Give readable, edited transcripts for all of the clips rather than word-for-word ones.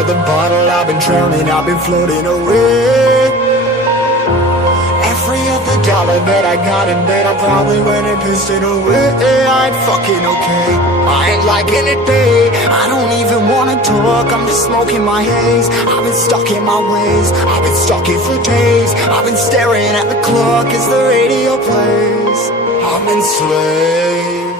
of the bottle, I've been drowning, I've been floating away. Every other dollar that I got in bed, I probably went and pissed it away. I ain't fucking okay, I ain't liking it, babe. I don't even wanna talk, I'm just smoking my haze. I've been stuck in my ways, I've been stuck here for days. I've been staring at the clock as the radio plays. I'm enslaved.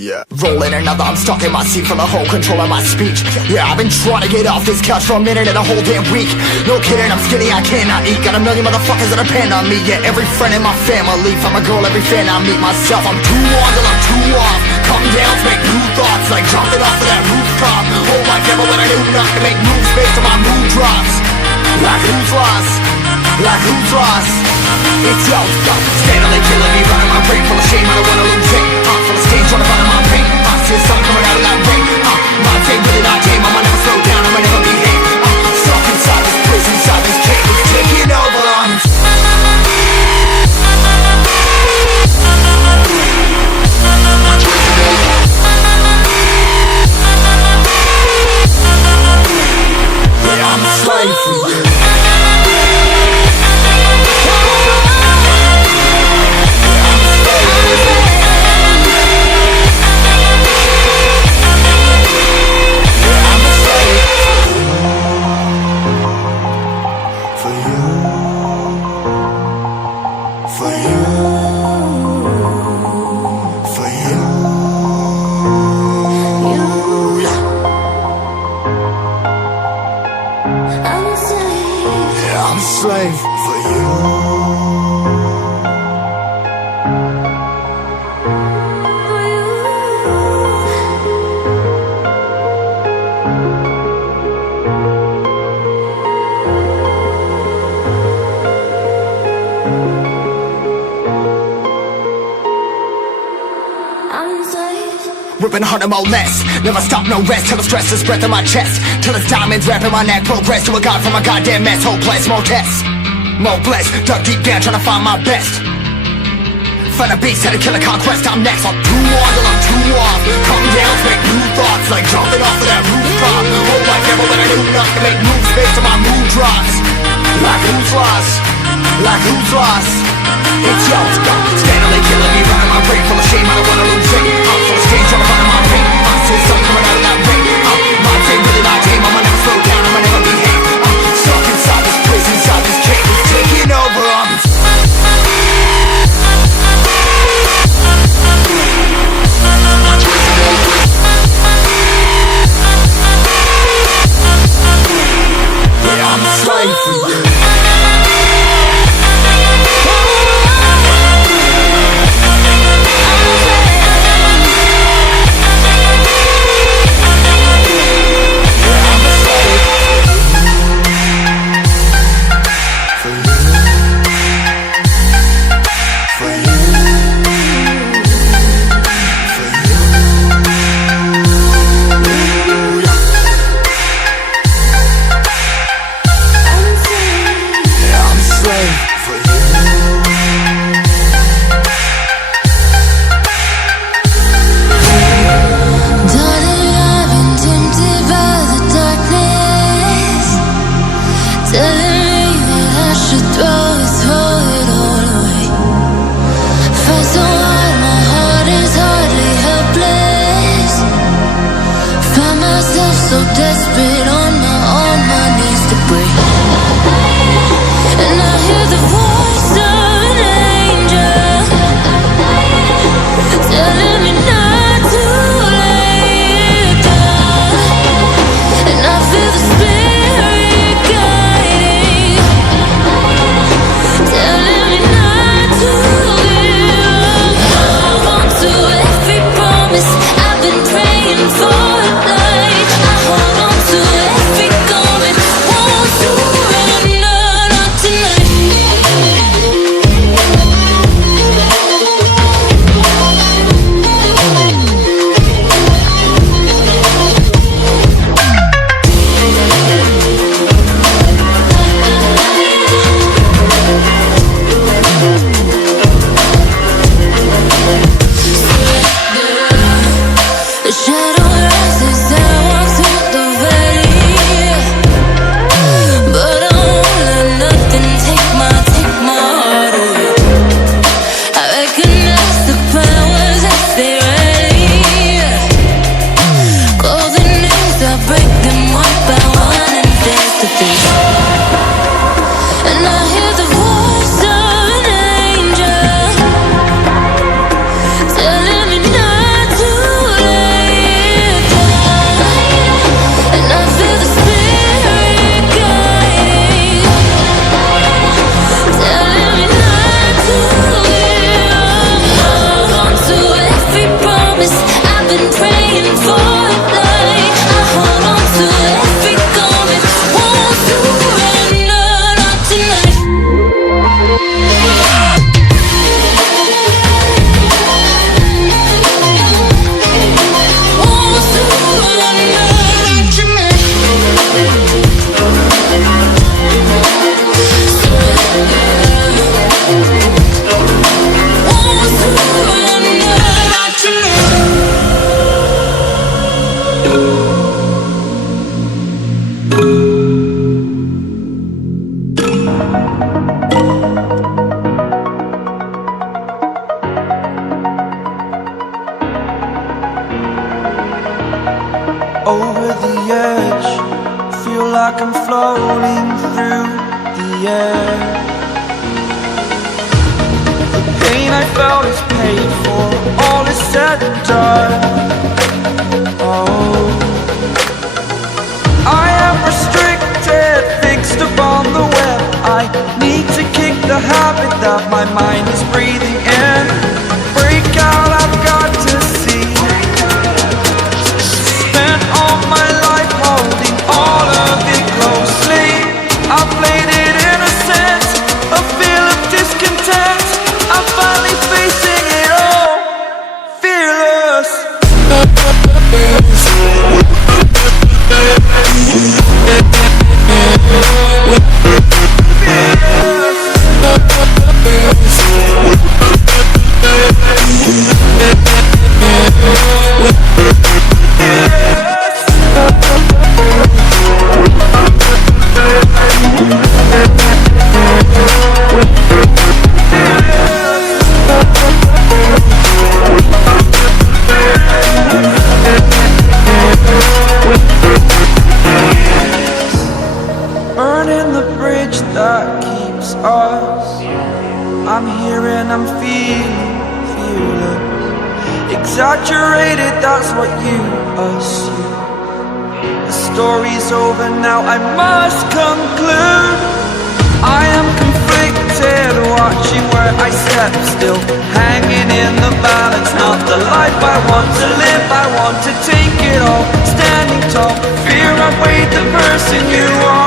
Yeah. Rolling another, I'm stuck in my seat for the whole control of my speech. Yeah, I've been trying to get off this couch for a minute and a whole damn week. No kidding, I'm skinny, I cannot eat. Got a million motherfuckers that depend on me. Yeah, every friend in my family, from a girl, every fan I meet myself. I'm too on till I'm too off. Come down to make new thoughts, like jumping off of that rooftop. Oh my god, but when I do not to make moves based on my mood drops. Like who's lost? Like who's lost? It's yo, steadily killing me, running my brain full of shame. I don't wanna lose it. Full of stage, trying to find my pain. See the sun coming out of that rain. My day really not tame. I'ma never slow down, I'ma never behave. Stuck inside this prison, inside this cage. It's taking over on me. Yeah, I'm a slave for you. Slave for you. Ripping harder, more less. Never stop, no rest. Till the stress is breath in my chest. Till it's diamonds wrapping my neck. Progress to a god from a goddamn mess. Hopeless, more tests, more blessed. Dug deep down trying to find my best. Find a beast, had to kill a conquest. I'm next. I'm too on till I'm too off. Come down to make new thoughts, like jumping off of that rooftop. Oh my god, but when I do not to make moves based on my mood drops. Like who's lost? Like who's lost? It's yo, steadily killing me, running my brain full of shame. I don't wanna lose it. I'm full of stage, trying to find my pain. See the sun coming out of that rain. My day really not tame. I'ma never slow down, I'ma never behave. Stuck inside this prison, inside this cage. It's taking over on me. Yeah, I'm a slave for you. I've been praying for a night. I hold on to it. feel like I'm floating through the air. The pain I felt is paid for, all is said and done. Oh, I am restricted, fixed upon the web. I need to kick the habit that my mind is breathing in. Break out, I've got to see. Spent all my life holding all of it closely. I played it innocent, a feel of discontent. I'm finally facing it all, fearless. Burning the bridge that keeps us. I'm here and I'm feeling fearless. Exaggerated, that's what you assume. The story's over now, I must conclude. I am conflicted, watching where I step still, hanging in the balance. Not the life I want to live, I want to take it all. Standing tall, fear I weighed the person you are.